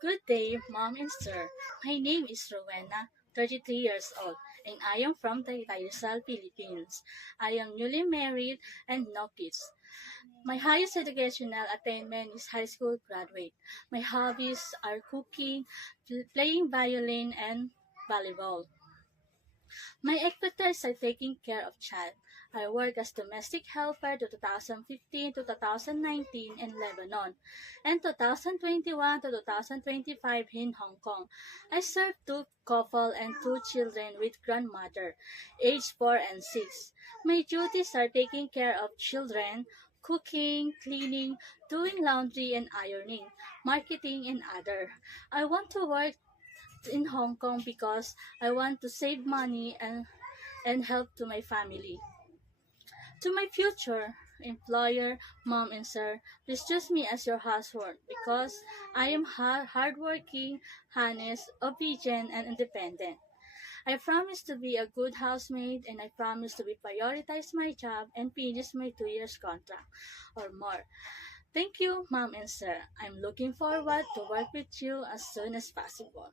Good day, Mom and Sir. My name is Rowena, 33 years old, and I am from Taytay Rizal, Philippines. I am newly married and no kids. My highest educational attainment is high school graduate. My hobbies are cooking, playing violin, and volleyball. My expertise are taking care of child. I work as domestic helper to 2015 to 2019 in Lebanon and 2021 to 2025 in Hong Kong. I serve two couple and two children with grandmother, age 4 and 6. My duties are taking care of children, cooking, cleaning, doing laundry and ironing, marketing and other. I want to work in Hong Kong because I want to save money and help to my family. To my future employer, mom and sir, please choose me as your household because I am hardworking, honest, obedient, and independent. I promise to be a good housemate and I promise to be prioritize my job and finish my 2 years contract or more. Thank you, mom and sir. I'm looking forward to work with you as soon as possible.